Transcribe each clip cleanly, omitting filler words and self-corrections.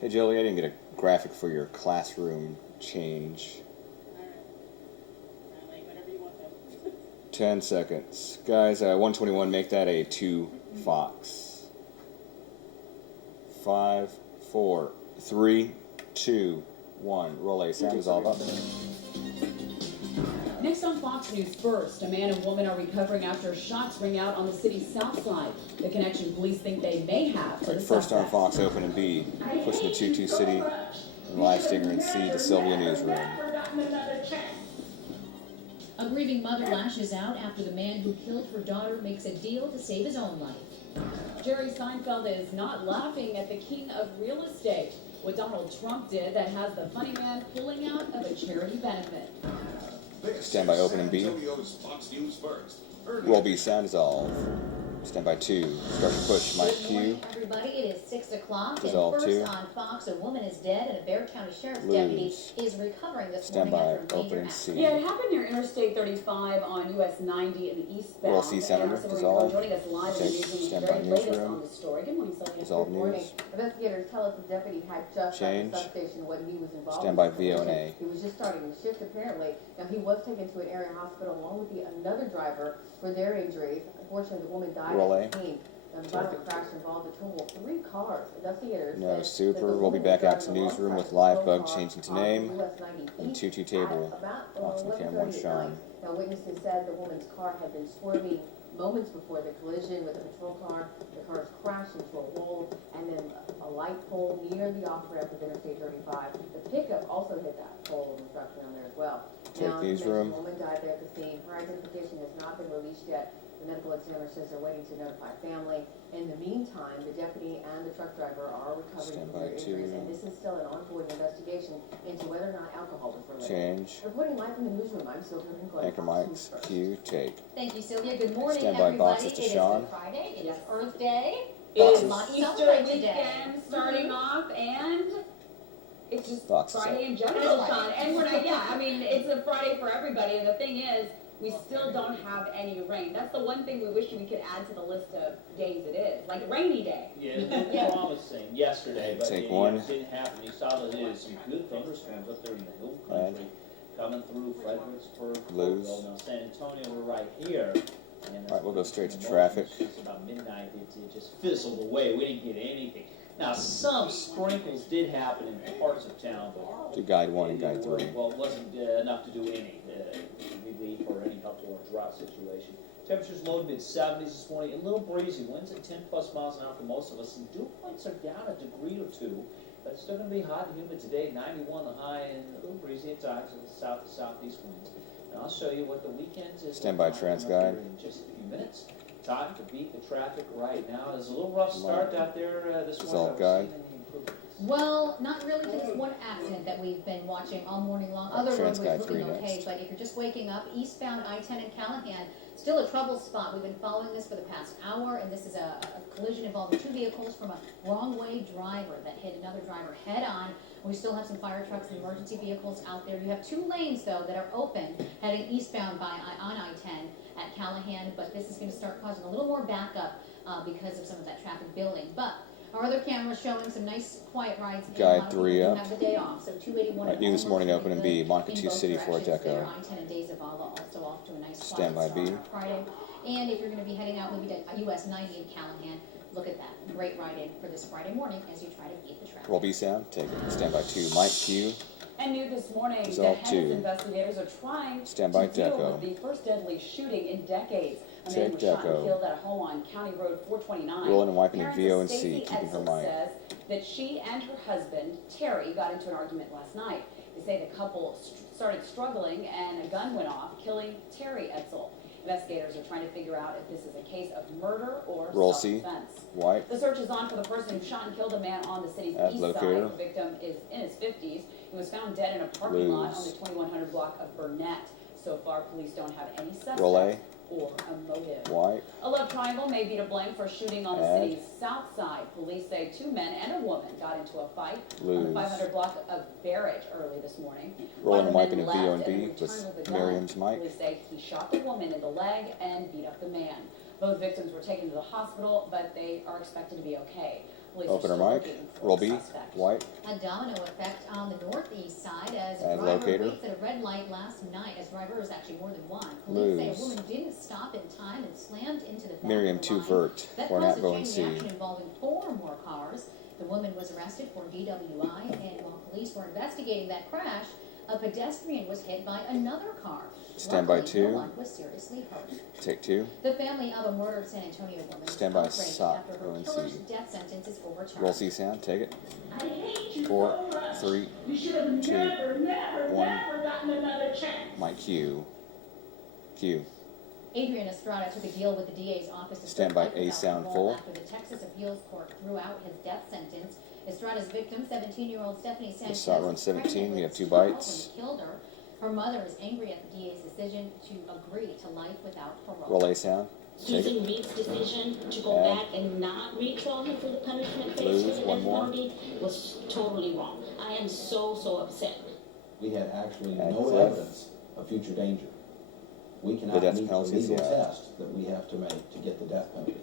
Hey Joey, I didn't get a graphic for your classroom change. Alright. Like whenever you want them. 10 seconds. Guys, 121, make that a 2 Fox. 5, 4, 3, 2, 1. Roll a sound is all up. Next on Fox News First, a man and woman are recovering after shots ring out on the city's south side. The connection police think they may have to the First on suspect. Fox, Open and B. Pushing the 2-2 City. And live stinger and C to Sylvia Newsroom. A grieving mother lashes out after the man who killed her daughter makes a deal to save his own life. Jerry Seinfeld is not laughing at the king of real estate. What Donald Trump did that has the funny man pulling out of a charity benefit. Stand by Open and B. Roll B sound dissolve. Stand by 2. Start to push. Mike Good morning, Q. everybody. It is 6 o'clock. Dissolve And first 2. on Fox, a woman is dead and a Bexar County Sheriff's Lose. deputy is recovering this Stand morning by after a Open major and accident. C. Yeah, it happened near Interstate 35 on US 90 in the eastbound. Roll C sound And dissolve. joining us live in the Take newsroom with stand the by very latest newsroom. on the story. Good morning, Sylvia. Dissolve Good morning. news. Investigators tell us the deputy had just Change. left the substation when he was involved. Stand in by the collision. VO and A. He was just starting his shift apparently. Now he was taken to an area hospital along with another driver for their injuries. Unfortunately, the woman died Roll at A. the scene. Now, the violent crash involved a total of 3 cars. Investigators No said super. that the We'll be woman back was out to driving newsroom with alongside live the bug car changing to on name US 90 and east 2-2 at table. about Fox and Cam 1 11:30 at Sean. night. Now witnesses said the woman's car had been swerving moments before the collision with a patrol car. The cars crashed into a wall and then a light pole near the off-ramp of Interstate 35. The pickup also hit that pole and struck down there as well. Take Now, these the room. woman died there at the scene. Her identification has not been released yet. The medical examiner says they're waiting to notify family. In the meantime, the deputy and the truck driver are recovering Stand from by their injuries, 2. and this is still an ongoing investigation into whether or not alcohol was related. Change. Reporting live from the newsroom, I'm Sylvia Nicole. Anchor Mike's Q. Take. Thank you, Sylvia. Good morning, Stand by everybody. boxes to It is Sean. Good Friday. It is Earth Day. It is Boxes. Easter Celebrate today. weekend starting off, and it's just Boxes Friday up. in general, Sean. And we're not, yeah, I mean, it's a Friday for everybody. And the thing is, we still don't have any rain. That's the one thing we wish we could add to the list of days it is, like rainy day. Yeah, it looked promising yesterday, but Take it one. didn't happen. You saw that there's some good thunderstorms up there in the hill country coming through Fredericksburg, Lose. Cookville. Now San Antonio, we're right here. And Alright, we'll go straight to traffic. It's about midnight. It just fizzled away. We didn't get anything. Now some sprinkles did happen in parts of town, but Do guide 1 and guide 3. well, it wasn't enough to do any relief or any help to a drought situation. Temperatures low to mid-70s this morning, a little breezy, winds at 10 plus miles an hour for most of us, and dew points are down a degree or 2, but it's still going to be hot and humid today, 91 the high, and a little breezy at times with the south to southeast winds. And I'll show you what the weekend is. Stand by, Trans Guide. In just a few minutes. Time to beat the traffic right now. There's a little rough start out there this morning. Dissolve Guide. Well, not really for this one accident that we've been watching all morning long. Other Trans roadways Guide looking 3 okay, next. but if you're just waking up, eastbound I-10 in Callahan, still a trouble spot. We've been following this for the past hour, and this is a collision involving 2 vehicles from a wrong-way driver that hit another driver head-on. We still have some fire trucks and emergency vehicles out there. You have 2 lanes, though, that are open heading eastbound on I-10 at Callahan, but this is going to start causing a little more backup because of some of that traffic building. But our other camera's showing some nice quiet rides. And a Guide lot of 3 people up. do have the day off, so 281 Right, new this morning, Open and B. Monica 2 City, Fort Deco. I-10 and Days of Allah also off to a nice Stand quiet by start B. on Friday. And if you're going to be heading out maybe to US 90 in Callahan, look at that. Great ride in for this Friday morning as you try to beat the traffic. Roll B sound. Take it. Stand by 2. Mike Q. And new this morning, the Dissolve Henness 2. investigators are trying Stand by to deal Deco. with the first deadly shooting in decades. A man Take was shot Deco. and killed at a home on County Road 429. Rolling and wiping in Parents VO of and C. Stacy Keeping her Edsel mic. says that she and her husband, Terry, got into an argument last night. They say the couple started struggling and a gun went off, killing Terry Edsel. Investigators are trying to figure out if this is a case of murder or Roll C. self-defense. White. The search is on for the person who shot and killed a man on the city's At east locator. side. The victim is in his 50s. He was found dead in a parking lot on the 2100 block of Burnett. So far, police don't have any Roll A. suspects or a motive. White. A love triangle may be to blame for a shooting on the Add. city's south side. Police say 2 men and a woman got into a fight on Lose. the 500 block of Barrett early this morning. Rolling and One wiping of in the men VO and left B returned with with a gun. Miriam's mic. Police say he shot the woman in the leg and beat up the man. Both victims were taken to the hospital, but they are expected to be okay. Police Open are her still mic. looking for Roll the B. suspect. White. A domino effect on the northeast side as a And driver locator. waits at a red light last night, as driver is actually more than one. Police say Lose. a woman didn't stop in time and slammed into the back Miriam of the 2 line. vert. That Cornett caused a Bowen chain C. reaction involving 4 more cars. The woman was arrested for DWI, and while police were investigating that crash, a pedestrian was hit by another car. Stand by Luckily, 2. no one was seriously hurt. Take 2. The family of a murdered San Antonio woman was Stand by outraged SOT, after her ONC. killer's death sentence is overturned. Roll C sound. Take it. I hate you 4, so much. 3, You should have 2, never, 1. never gotten another chance. Mike Q. Q. Adrian Estrada took a deal with the DA's office to Stand start by life A without sound parole full. after the Texas Appeals Court threw out his death sentence. Estrada's victim, 17-year-old Stephanie Sanchez, SOT was 117, pregnant we with have 2 his child bites. when he killed her. Her mother is angry at the DA's decision to agree to life without parole. Roll A sound. Take it. Susan Reed's decision to go Add. back and not retrial him for the punishment phase Lose. for the One death more. penalty was totally wrong. I am so upset. We had actually And no cliff. evidence of future danger. We The cannot death meet the penalty is legal the test that we have to make to get the death penalty.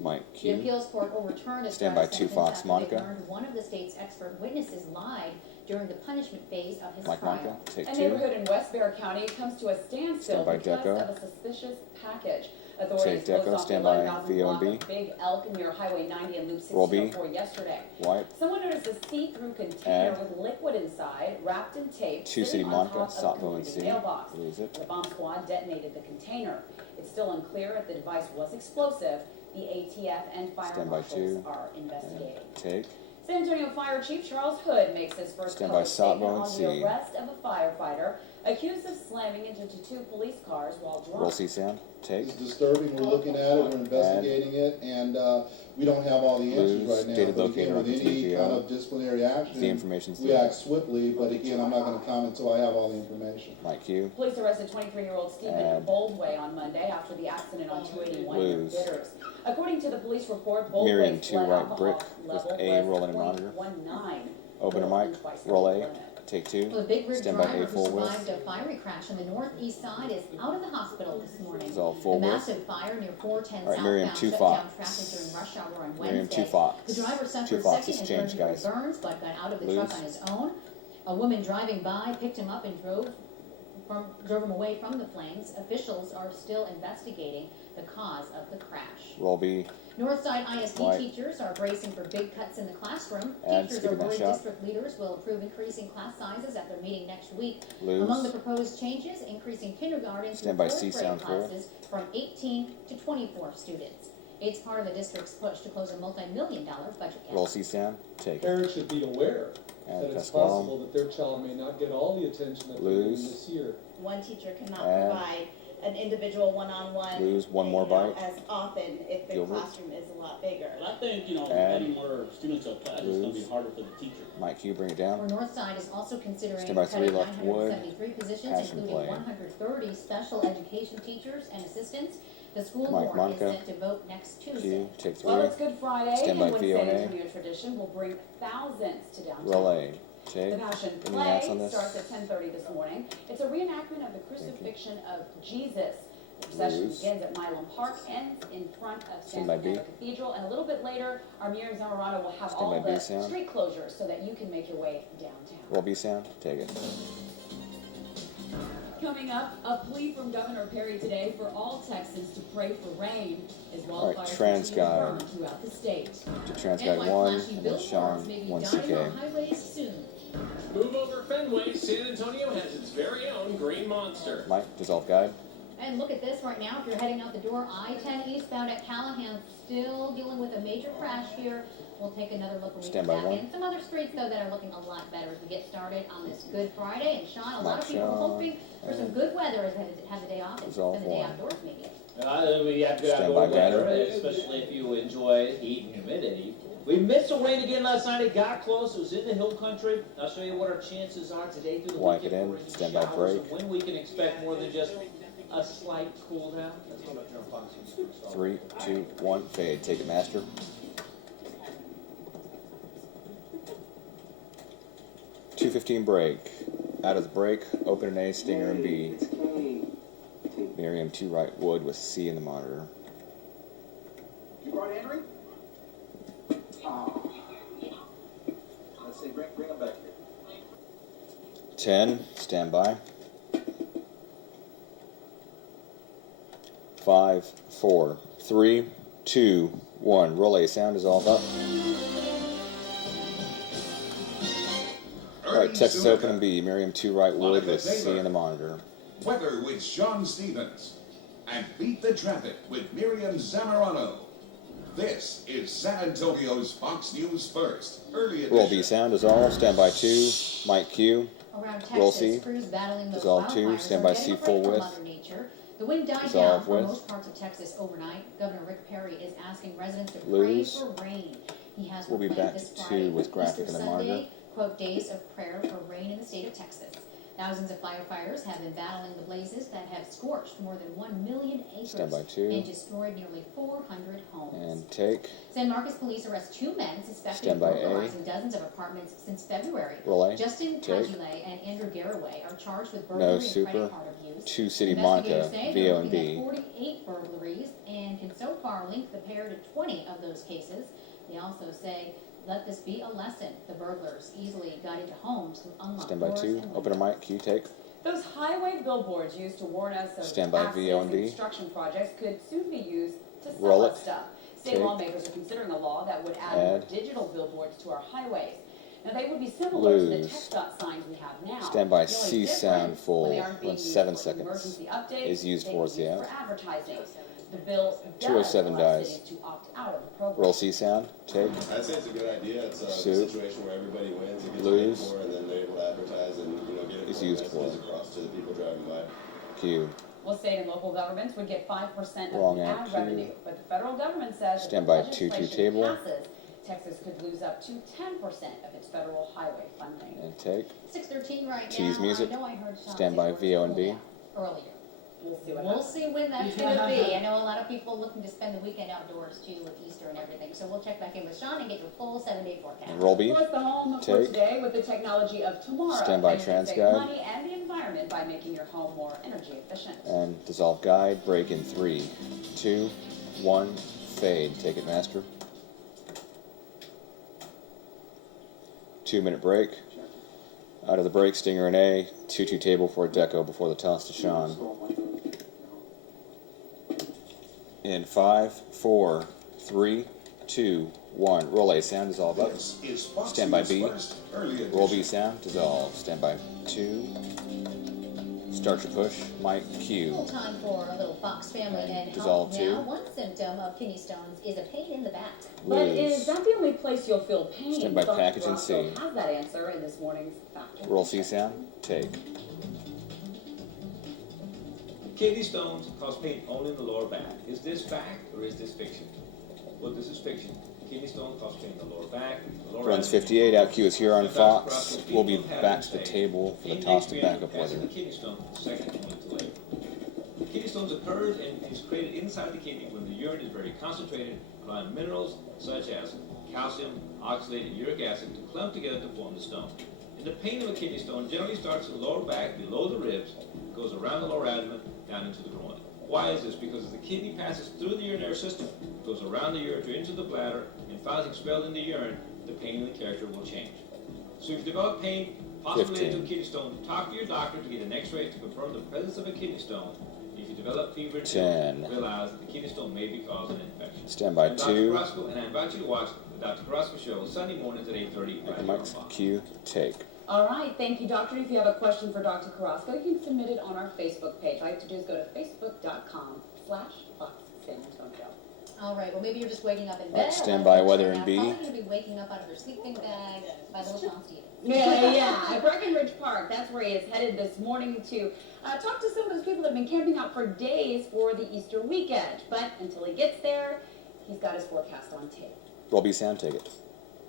Mike The Q. appeals court overturned Stand by Estrada's 2 sentence Fox after Monica. they learned one of the state's expert witnesses lied during the punishment phase of his Mike trial. Monica. Take A 2. neighborhood in West Bexar County comes to a standstill Stand by because Deco. of a suspicious package. Authorities Take Deco. closed off the Stand by 11,000 VO and block B. of Big Elk near Highway 90 and Loop Roll B. 1604 yesterday. White. Someone noticed a see-through container Add. with liquid inside, wrapped in tape, 2 City sitting on Monica. top of SOT a Bowen community C. mailbox. Lose it. The bomb squad detonated the container. It's still unclear if the device was explosive. The ATF and fire Stand by marshals 2. are investigating. Take. San Antonio Fire Chief Charles Hood makes his first Stand by public SOT statement Bowen on C. the arrest of a firefighter accused of slamming into 2 police cars while Roll drunk. C sound. Take. It's disturbing, we're looking at it, we're investigating it, and, we don't have all the answers Lose. right now. Data But again, locator with on any TPO. kind of disciplinary action, The information's we there. act swiftly, but again, I'm not gonna comment until I have all the information. Mike Q. Police arrested 23-year-old Stephen And- Boldway on Monday after the accident on 281 near Lose. Bitters. According to the police report, Miriam Boldway's 2 blood right alcohol brick level with A was rolling and monitor. 0.19, Open her more mic. than twice the Roll A. limit. Take 2. Well, the Big Rig Stand by driver A who full width. survived a fiery crash on the northeast side is out of the hospital this morning. Is all full A width. massive fire near 410 All right, Miriam, southbound 2 shut down Fox. traffic during rush hour on Miriam 2 Wednesday. Fox. The driver 2 suffered Fox second has and changed, third-degree guys. burns, but got out of the Lose. truck on his own. A woman driving by picked him up and drove him away from the flames. Officials are still investigating the cause of the crash. Roll B. Northside ISD White. teachers are bracing for big cuts in the classroom. And Teachers are skipping that worried shot. district leaders will approve increasing class sizes at their meeting next week. Lose. Among the proposed changes, increasing kindergarten Stand through by 4th C grade sound full. classes from 18 to 24 students. It's part of the district's push to close a multi-million-dollar budget gap. Roll C sound. Take it. Parents should be aware And that it's Pasquale. possible that their child may not get all the attention that they're getting Lose. this year. One teacher cannot And- provide an individual one-on-one. Lose. One more bite. As often if the Gilbert. classroom is a lot bigger. I think, And- adding more students to a class is gonna be Lose. harder for the teacher. Mike Q. Bring it Or down. Northside is also considering Stand by 3 cutting left wood. 973 positions, Passion including play. 130 special education teachers and assistants. The school Mike board Monica. is set to vote next Tuesday. Q. Take 3. Well, it's Good Friday, Stand and by when VO San and A. Antonio tradition will bring thousands to downtown. Roll A. The Take. Passion Any Play else on this? starts at 10:30 this morning. It's a reenactment of the crucifixion of Jesus. The procession Lose. begins at Milam Park, ends in front of San Stand by B. Fernando Cathedral, and a little bit later, our Mira Zamorano will have Stand all by B the sound. street closures so that you can make your way downtown. Roll B sound. Take it. Coming up, a plea from Governor Perry today for all Texans to pray for rain as All right, wildfires Trans continue to Guide. burn throughout the state. To Trans And Guide why 1. flashy And then billboards Sean may be 1 dying on CK. highways soon. Move over Fenway, San Antonio has its very own green monster. Mike. Dissolve Guide. And look at this right now, if you're heading out the door, I-10 eastbound at Callahan, still dealing with a major crash here. We'll take another look when we Stand get by back 1. in. Some other streets, though, that are looking a lot better as we get started on this Good Friday. And Sean, a lot Mike of people are Sean, hoping for some and good weather as they have the day off and Dissolve spend the day 1. outdoors maybe. We have good Stand outdoor by banner. weather, especially if you enjoy heat and humidity. We missed the rain again last night. It got close. It was in the hill country. I'll show you what our chances are today through the Wipe weekend it in. for rain and Stand by showers, break. and when we can expect more than just a slight cool down. Let's go back to our Fox News. 3, 2, 1. Fade. Take it, Master. .215 break. Out of the break, open an A, Stinger and B. Miriam 2 right wood with C in the monitor. You brought Henry? Oh. 10, stand by. 5, 4, 3, 2, 1. Relay sound is all up. Alright, Texas Open and B. Miriam 2 right wood with C in the monitor. Weather with Sean Stevens. And Beat the Traffic with Miriam Zamorano. This is San Antonio's Fox News First. Early edition. Roll B sound dissolve. Stand by 2. Mike Q. Around Roll Texas, C. crews battling those Dissolve 2. wildfires Stand are by getting C a full break from width. Mother Nature. The wind died Dissolve down for width. most parts of Texas overnight. Governor Rick Perry is asking residents to Lose. pray for rain. He has We'll be proclaimed back this to Friday, 2 with graphic Easter in the monitor. Sunday, quote, days of prayer for rain in the state of Texas. Thousands of firefighters have been battling the blazes that have scorched more than 1 million acres Stand by 2. and destroyed nearly 400 homes. And take. San Marcos police arrest 2 men suspected Stand of by A. burglarizing dozens of apartments since February. Relay. Justin Take. Pagile and Andrew Garraway are charged with No burglary and super. credit card abuse. 2 City Investigators Monica. say VO they're and looking B. at 48 burglaries and can so far link the pair to 20 of those cases. They also say, let this be a lesson. The burglars easily got into homes through unlocked Stand by doors 2. and Open a windows. mic. Q take. Those highway billboards used to warn us of Stand by accidents VO and and B. construction projects could soon be used to sell Roll us it. stuff. State Take. lawmakers are considering a law that would add more Add. digital billboards to our highways. Now, they would be similar to the Lose. text dot signs we have now. Stand by The only C difference, sound full. when they aren't being Run used 7 for seconds. emergency updates, Is used they for can be used the for advertising. The bill does 207 allow dies. cities to opt out of the program. Roll C sound. Take. I'd say it's a good idea. It's a Soup. situation where everybody wins, it gets Lose. paid for, and then they're able to advertise and, get it Is used messages for. across to the people driving by. Q. Well, state and local governments would get 5% of Wrong the ad ad, Q. revenue, but the federal government says Stand if by the 2-2 legislation table. passes, Texas could lose up to 10% of its federal highway funding. And take. 6:13 right Tease now. music. I know I heard Sean Stand say by the word VO and B. cool down earlier. We'll see what We'll happens. see when that's going to be. I know a lot of people looking to spend the weekend outdoors too with Easter and everything. So we'll check back in with Sean and get your full 7-day forecast. And roll B. Of course, the home for Take. today with the technology of tomorrow. Stand by And you can trans save guide. money and the environment by making your home more energy efficient. And dissolve guide. Break in 3, 2, 1. Fade. Take it, master. 2-minute break. Out of the break, Stinger and A. 2-2 table for Deco before the toss to Sean. In 5, 4, 3, 2, 1. Roll A sound, dissolve up. This is Fox Stand by News B. First. Early edition. Roll B sound, dissolve. Stand by 2. Start your push. Mike Q. Full time for a little Fox family and Dissolve health two. now. One symptom of kidney stones is a pain in the back. But Lose. is that the only place you'll feel pain? Stand by Dr. package and Roscoe C. has that answer in this morning's Factor. Roll C sound. Take. Kidney stones cause pain only in the lower back. Is this fact or is this fiction? Well, this is fiction. Kidney stones cause pain in the lower back. The lower Runs abdomen. 58. Out Q is here on And Fox. Dr. Roscoe, We'll be people have back been to the saying table for the pain toss to may backup experience weather. the kidney stone second only to labor. Kidney stones occurs and is created inside the kidney when the urine is very concentrated, allowing minerals such as calcium, oxalated uric acid to clump together to form the stone. And the pain of a kidney stone generally starts in the lower back, below the ribs, goes around the lower abdomen, down into the groin. Why is this? Because as the kidney passes through the urinary system, goes around the ureter into the bladder, and finally expelled in the urine, the pain and the character will change. So if you develop pain, possibly related to a 15. kidney stone, talk to your doctor to get an x-ray to confirm the presence of a kidney stone. If you develop fever and 10. realize that the kidney stone may be causing an infection. Stand by I'm Dr. 2. Carrasco, and I invite you to watch the Dr. Carrasco Show Sunday mornings at 8:30 right here on Mike's Fox. Q. Take. All right, thank you, Doctor. If you have a question for Dr. Carrasco, you can submit it on our Facebook page. All you have to do is go to facebook.com/Fox San Antonio. All right, well, maybe you're just waking up in All bed. right, stand by weather and B. Probably going to be waking up out of your sleeping bag by little Sean Stevens. Yeah. At Breckenridge Park, that's where he is headed this morning to talk to some of those people that have been camping out for days for the Easter weekend. But until he gets there, he's got his forecast on tape. Roll B sound. Take it.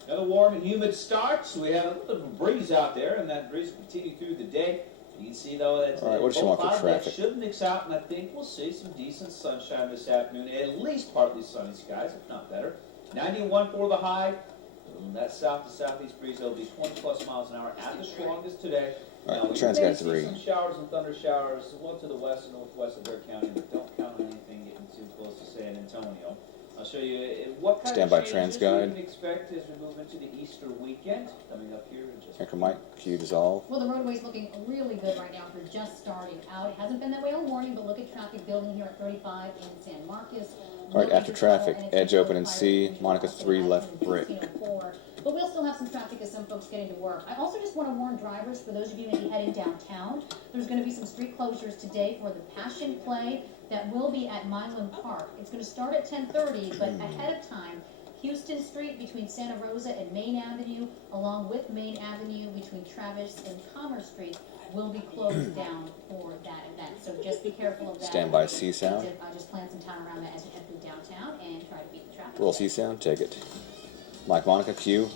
Another warm and humid start, so we have a little bit of a breeze out there, and that breeze will continue through the day. You can see, though, that All right, what does she want for that traffic? should mix out, and I think we'll see some decent sunshine this afternoon, at least partly sunny skies, if not better. 91 for the high. That south to southeast breeze will be 20-plus miles an hour at the strongest today. All right, Now, we Trans may got see 3. some showers and thunder showers well to the west and northwest of Bexar County, but don't count on anything getting too close to San Antonio. I'll show you what kind Stand of by changes Trans we Guide. can expect as we move into the Easter weekend, coming up here in just Anchor Mike, Q dissolve. Well, the roadway's looking really good right now for just starting out. It hasn't been that way all morning, but look at traffic building here at 35 in San Marcos. All right, after traffic, edge open and C, Monica 3 left brick. But we'll still have some traffic as some folks get into work. I also just want to warn drivers, for those of you maybe heading downtown, there's going to be some street closures today for the Passion Play that will be at Milan Park. It's going to start at 10:30, but ahead of time, Houston Street between Santa Rosa and Main Avenue, along with Main Avenue between Travis and Commerce Street, will be closed down for that event. So just be careful of that. Stand by C sound. Just plan some time around that as you head through downtown and try to beat the traffic. Roll C sound, take it. Mike Monica, Q.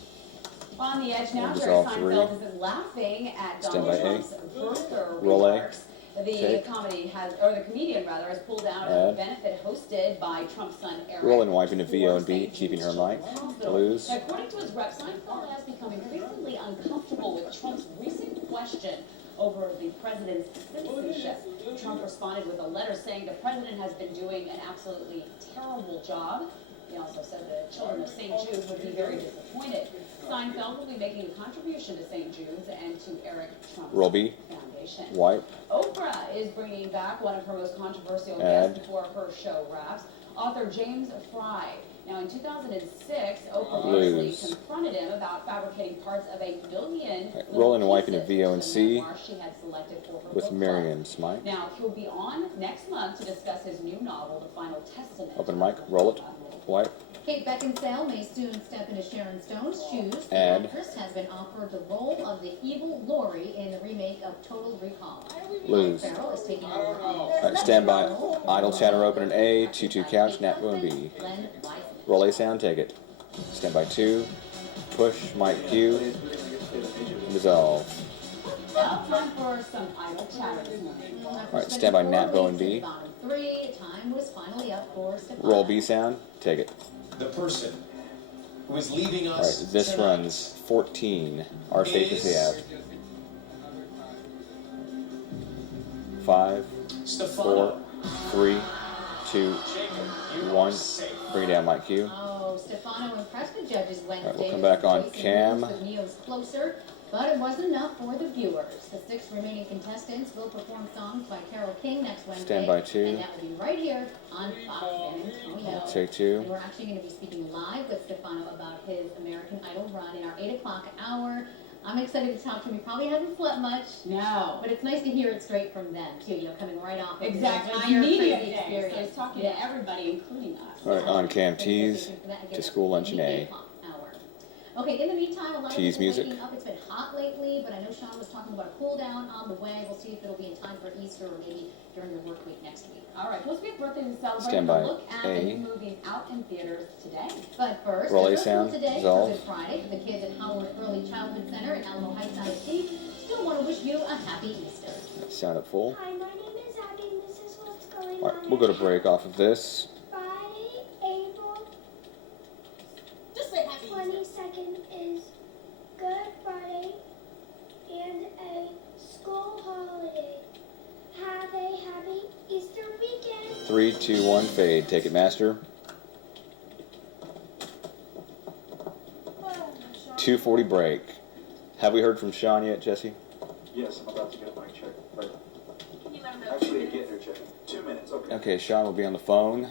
On the edge now, Jerry Dissolve 3. Seinfeld is laughing at Stand Donald by A. Trump's birther Roll A. remarks. The Take. the comedian rather, has pulled out of Add. a benefit hosted by Trump's son Eric. Roll and wiping to VO and for B, St. keeping her Jude's mic. Hospital. Lose. Now, according to his rep, Seinfeld has become increasingly uncomfortable with Trump's recent question over the president's citizenship. Trump responded with a letter saying the president has been doing an absolutely terrible job. He also said the children of St. Jude would be very disappointed. Seinfeld will be making a contribution to St. Jude's and to Eric Trump's Roll B. foundation. Wipe. Oprah is bringing back one of her most controversial Add. guests before her show wraps, author James Fry. Now, in 2006, Oprah Lose. actually confronted him about fabricating parts of a billion Right, roll and wiping to VO and pieces C of the memoir she had selected for her with book Miriam club. Mike. Now, he'll be on next month to discuss his new novel, The Final Testament. Open mic, roll it. Wipe. Kate Beckinsale may soon step into Sharon Stone's shoes. The Add. actress has been offered the role of the evil Lori in the remake of Total Recall. Lose. Farrell is taking over. All right, stand by. Idle chatter open and A, 2-2 couch, Nat and B. Glenn Weiss. Roll A sound, take it. Stand by 2. Push, Mike Q. Dissolve. Now, time for some idle chatter this morning. All right, stand by Nat Bo and B. Bottom 3. Time was finally up for Stefano. Roll B sound, take it. The person who is leaving All us right, this tonight runs 14. Our faith is the app. 5, 4, Stefano 3, 2, Jacob, you 1. are safe. Bring it down, Mike Q. Oh, Stefano impressed the judges Wednesday. we'll come back on with cam. Neo's Closer, but it wasn't enough for the viewers. The 6 remaining contestants will perform songs by Carole King next Wednesday. Stand by 2. And that will be right here on Fox San Antonio. Take 2. And we're actually going to be speaking live with Stefano about his American Idol run in our 8 o'clock hour. I'm excited to talk to him. He probably hasn't slept much. No. But it's nice to hear it straight from them, too, you know, coming right off of his Exactly. entire Media crazy day. So experience. he's talking to everybody, including us. All right, on cam tees to school lunch in A. Okay, in the meantime, a lot of Tease people music. waking up. It's been hot lately, but I know Sean was talking about a cool down on the way. We'll see if it'll be in time for Easter or maybe during the work week next week. All right, plus we have birthdays to celebrate. Stand by A look at the A. new movies out in theaters today. But first, Roll A there's sound, today dissolve. for Good Friday for the kids at Howard Early Childhood Center in Alamo Heights, ISD. Still want to wish you a happy Easter. Sound up full. Hi, my name is Abby, and this is what's going All on. right, we'll go to break off of this. Friday, April Just say happy Easter. 22nd is Good Friday and a school holiday. Have a happy Easter weekend. 3, 2, 1, fade. Take it, master. 2:40 break. Have we heard from Sean yet, Jesse? Yes, I'm about to get a mic check, but actually a getting her check. 2 minutes, okay. Okay, Sean will be on the phone.